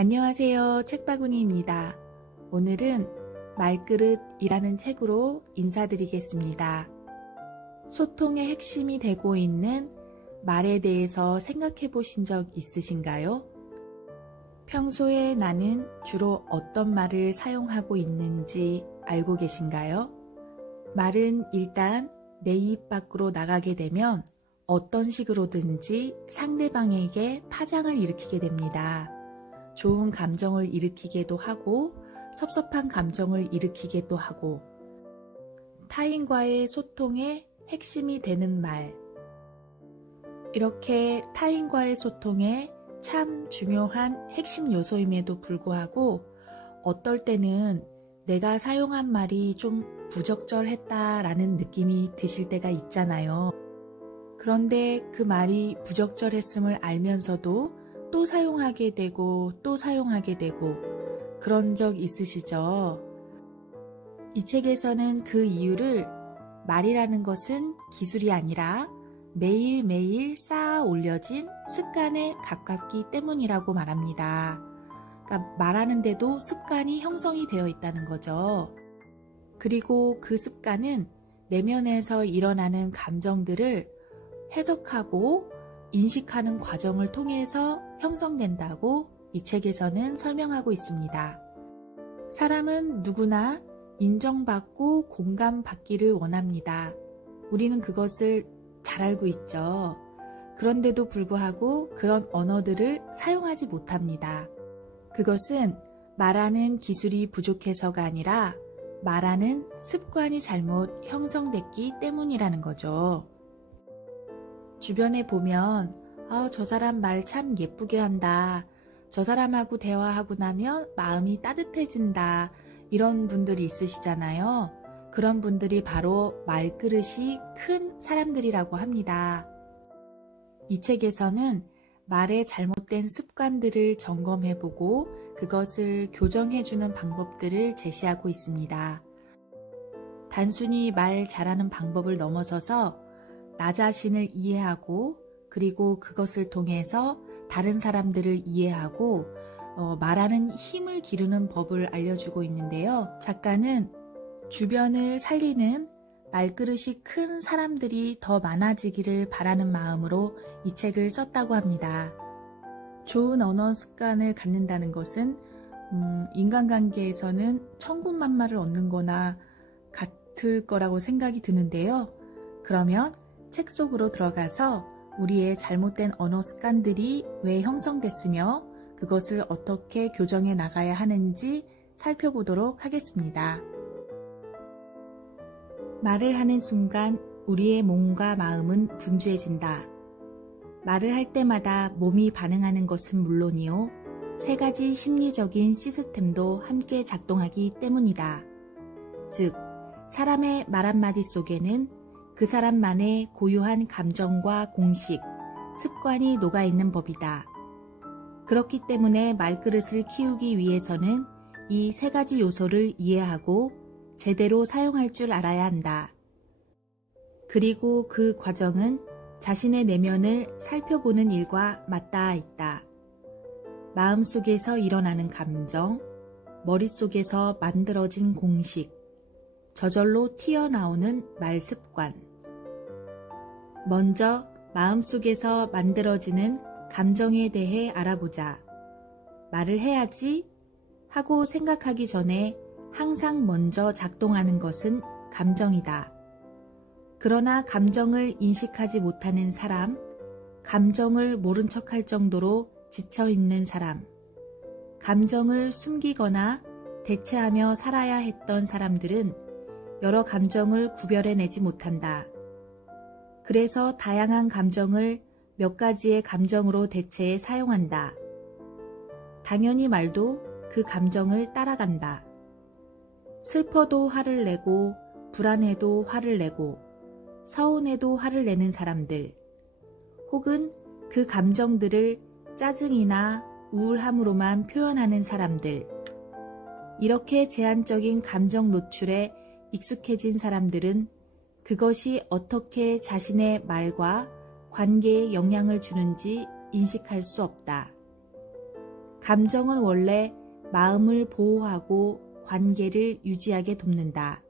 안녕하세요. 책바구니입니다. 오늘은 말그릇이라는 책으로 인사드리겠습니다. 소통의 핵심이 되고 있는 말에 대해서 생각해 보신 적 있으신가요? 평소에 나는 주로 어떤 말을 사용하고 있는지 알고 계신가요? 말은 일단 내 입 밖으로 나가게 되면 어떤 식으로든지 상대방에게 파장을 일으키게 됩니다. 좋은 감정을 일으키기도 하고 섭섭한 감정을 일으키기도 하고 타인과의 소통의 핵심이 되는 말. 이렇게 타인과의 소통에 참 중요한 핵심 요소임에도 불구하고 어떨 때는 내가 사용한 말이 좀 부적절했다라는 느낌이 드실 때가 있잖아요. 그런데 그 말이 부적절했음을 알면서도 또 사용하게 되고 또 사용하게 되고 그런 적 있으시죠? 이 책에서는 그 이유를 말이라는 것은 기술이 아니라 매일매일 쌓아 올려진 습관에 가깝기 때문이라고 말합니다. 그러니까 말하는데도 습관이 형성이 되어 있다는 거죠. 그리고 그 습관은 내면에서 일어나는 감정들을 해석하고 인식하는 과정을 통해서 형성된다고 이 책에서는 설명하고 있습니다. 사람은 누구나 인정받고 공감받기를 원합니다. 우리는 그것을 잘 알고 있죠. 그런데도 불구하고 그런 언어들을 사용하지 못합니다. 그것은 말하는 기술이 부족해서가 아니라 말하는 습관이 잘못 형성됐기 때문이라는 거죠. 주변에 보면 저 사람 말 참 예쁘게 한다. 저 사람하고 대화하고 나면 마음이 따뜻해진다. 이런 분들이 있으시잖아요. 그런 분들이 바로 말그릇이 큰 사람들이라고 합니다. 이 책에서는 말의 잘못된 습관들을 점검해보고 그것을 교정해주는 방법들을 제시하고 있습니다. 단순히 말 잘하는 방법을 넘어서서 나 자신을 이해하고 그리고 그것을 통해서 다른 사람들을 이해하고 말하는 힘을 기르는 법을 알려주고 있는데요. 작가는 주변을 살리는 말그릇이 큰 사람들이 더 많아지기를 바라는 마음으로 이 책을 썼다고 합니다. 좋은 언어 습관을 갖는다는 것은 인간관계에서는 천군만마를 얻는 거나 같을 거라고 생각이 드는데요. 그러면 책 속으로 들어가서 우리의 잘못된 언어 습관들이 왜 형성됐으며 그것을 어떻게 교정해 나가야 하는지 살펴보도록 하겠습니다. 말을 하는 순간 우리의 몸과 마음은 분주해진다. 말을 할 때마다 몸이 반응하는 것은 물론이요, 3가지 심리적인 시스템도 함께 작동하기 때문이다. 즉, 사람의 말 한마디 속에는 그 사람만의 고유한 감정과 공식, 습관이 녹아있는 법이다. 그렇기 때문에 말그릇을 키우기 위해서는 이 3가지 요소를 이해하고 제대로 사용할 줄 알아야 한다. 그리고 그 과정은 자신의 내면을 살펴보는 일과 맞닿아 있다. 마음속에서 일어나는 감정, 머릿속에서 만들어진 공식, 저절로 튀어나오는 말 습관. 먼저 마음속에서 만들어지는 감정에 대해 알아보자. 말을 해야지 하고 생각하기 전에 항상 먼저 작동하는 것은 감정이다. 그러나 감정을 인식하지 못하는 사람, 감정을 모른 척할 정도로 지쳐있는 사람, 감정을 숨기거나 대체하며 살아야 했던 사람들은 여러 감정을 구별해내지 못한다. 그래서 다양한 감정을 몇 가지의 감정으로 대체해 사용한다. 당연히 말도 그 감정을 따라간다. 슬퍼도 화를 내고 불안해도 화를 내고 서운해도 화를 내는 사람들, 혹은 그 감정들을 짜증이나 우울함으로만 표현하는 사람들, 이렇게 제한적인 감정 노출에 익숙해진 사람들은 그것이 어떻게 자신의 말과 관계에 영향을 주는지 인식할 수 없다. 감정은 원래 마음을 보호하고 관계를 유지하게 돕는다.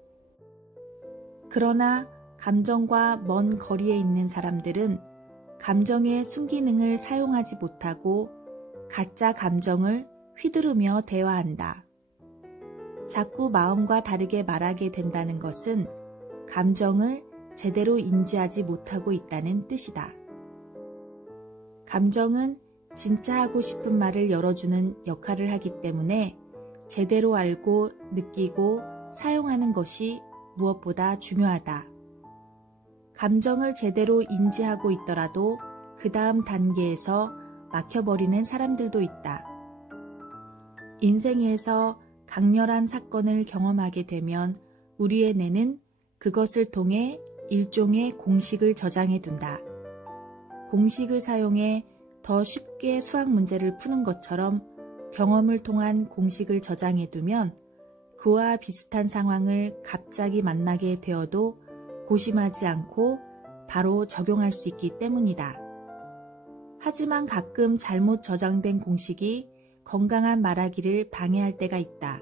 그러나 감정과 먼 거리에 있는 사람들은 감정의 순기능을 사용하지 못하고 가짜 감정을 휘두르며 대화한다. 자꾸 마음과 다르게 말하게 된다는 것은 감정을 제대로 인지하지 못하고 있다는 뜻이다. 감정은 진짜 하고 싶은 말을 열어주는 역할을 하기 때문에 제대로 알고 느끼고 사용하는 것이 무엇보다 중요하다. 감정을 제대로 인지하고 있더라도 그 다음 단계에서 막혀버리는 사람들도 있다. 인생에서 강렬한 사건을 경험하게 되면 우리의 뇌는 그것을 통해 일종의 공식을 저장해 둔다. 공식을 사용해 더 쉽게 수학 문제를 푸는 것처럼 경험을 통한 공식을 저장해 두면 그와 비슷한 상황을 갑자기 만나게 되어도 고심하지 않고 바로 적용할 수 있기 때문이다. 하지만 가끔 잘못 저장된 공식이 건강한 말하기를 방해할 때가 있다.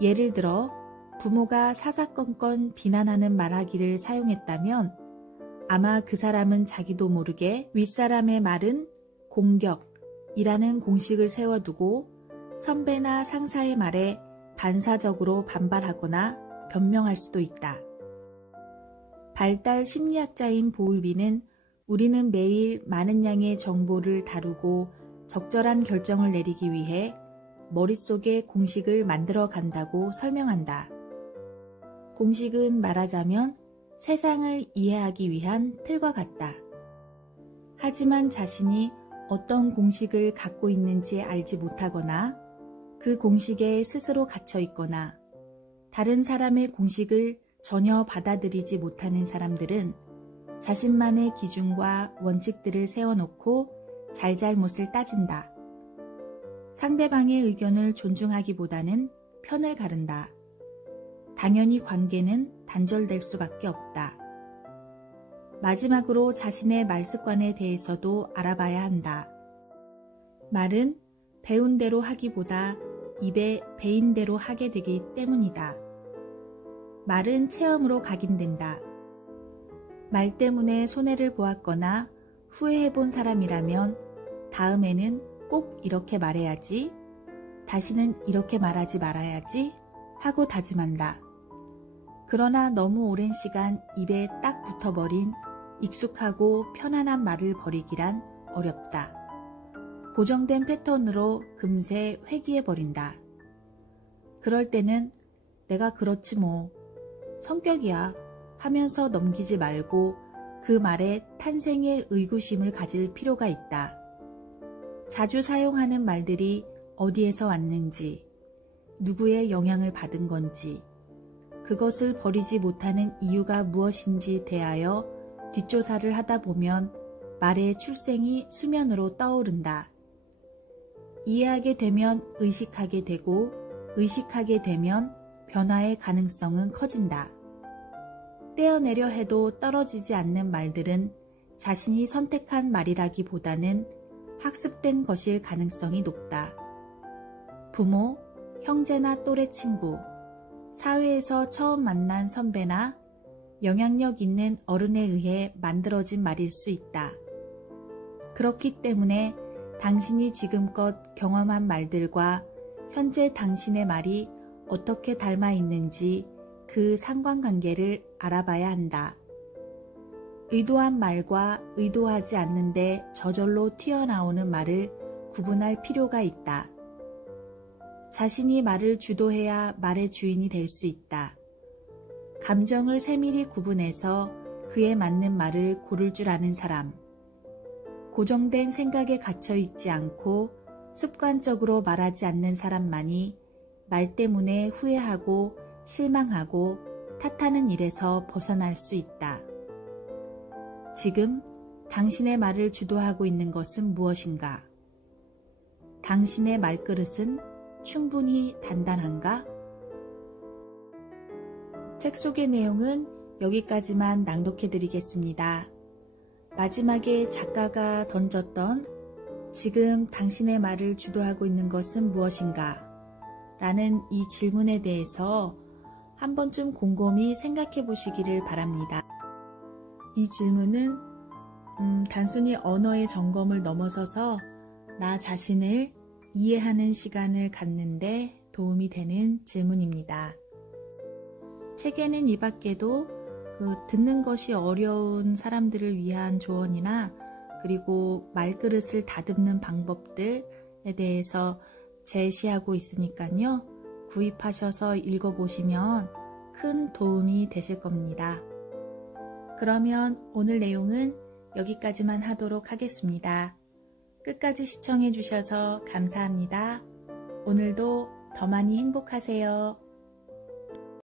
예를 들어 부모가 사사건건 비난하는 말하기를 사용했다면 아마 그 사람은 자기도 모르게 윗사람의 말은 공격이라는 공식을 세워두고 선배나 상사의 말에 반사적으로 반발하거나 변명할 수도 있다. 발달 심리학자인 보울비는 우리는 매일 많은 양의 정보를 다루고 적절한 결정을 내리기 위해 머릿속에 공식을 만들어 간다고 설명한다. 공식은 말하자면 세상을 이해하기 위한 틀과 같다. 하지만 자신이 어떤 공식을 갖고 있는지 알지 못하거나 그 공식에 스스로 갇혀 있거나 다른 사람의 공식을 전혀 받아들이지 못하는 사람들은 자신만의 기준과 원칙들을 세워놓고 잘잘못을 따진다. 상대방의 의견을 존중하기보다는 편을 가른다. 당연히 관계는 단절될 수밖에 없다. 마지막으로 자신의 말 습관에 대해서도 알아봐야 한다. 말은 배운 대로 하기보다 입에 배인 대로 하게 되기 때문이다. 말은 체험으로 각인된다. 말 때문에 손해를 보았거나 후회해본 사람이라면 다음에는 꼭 이렇게 말해야지, 다시는 이렇게 말하지 말아야지 하고 다짐한다. 그러나 너무 오랜 시간 입에 딱 붙어버린 익숙하고 편안한 말을 버리기란 어렵다. 고정된 패턴으로 금세 회귀해버린다. 그럴 때는 내가 그렇지 뭐, 성격이야 하면서 넘기지 말고 그 말에 탄생의 의구심을 가질 필요가 있다. 자주 사용하는 말들이 어디에서 왔는지, 누구의 영향을 받은 건지, 그것을 버리지 못하는 이유가 무엇인지 대하여 뒷조사를 하다 보면 말의 출생이 수면으로 떠오른다. 이해하게 되면 의식하게 되고 의식하게 되면 변화의 가능성은 커진다. 떼어내려 해도 떨어지지 않는 말들은 자신이 선택한 말이라기보다는 학습된 것일 가능성이 높다. 부모, 형제나 또래 친구, 사회에서 처음 만난 선배나 영향력 있는 어른에 의해 만들어진 말일 수 있다. 그렇기 때문에 당신이 지금껏 경험한 말들과 현재 당신의 말이 어떻게 닮아 있는지 그 상관관계를 알아봐야 한다. 의도한 말과 의도하지 않는데 저절로 튀어나오는 말을 구분할 필요가 있다. 자신이 말을 주도해야 말의 주인이 될 수 있다. 감정을 세밀히 구분해서 그에 맞는 말을 고를 줄 아는 사람. 고정된 생각에 갇혀 있지 않고 습관적으로 말하지 않는 사람만이 말 때문에 후회하고 실망하고 탓하는 일에서 벗어날 수 있다. 지금 당신의 말을 주도하고 있는 것은 무엇인가? 당신의 말그릇은 충분히 단단한가? 책 속의 내용은 여기까지만 낭독해 드리겠습니다. 마지막에 작가가 던졌던 지금 당신의 말을 주도하고 있는 것은 무엇인가? 라는 이 질문에 대해서 한 번쯤 곰곰이 생각해 보시기를 바랍니다. 이 질문은 단순히 언어의 점검을 넘어서서 나 자신을 이해하는 시간을 갖는데 도움이 되는 질문입니다. 책에는 이 밖에도 듣는 것이 어려운 사람들을 위한 조언이나 그리고 말그릇을 다듬는 방법들에 대해서 제시하고 있으니까요. 구입하셔서 읽어보시면 큰 도움이 되실 겁니다. 그러면 오늘 내용은 여기까지만 하도록 하겠습니다. 끝까지 시청해 주셔서 감사합니다. 오늘도 더 많이 행복하세요.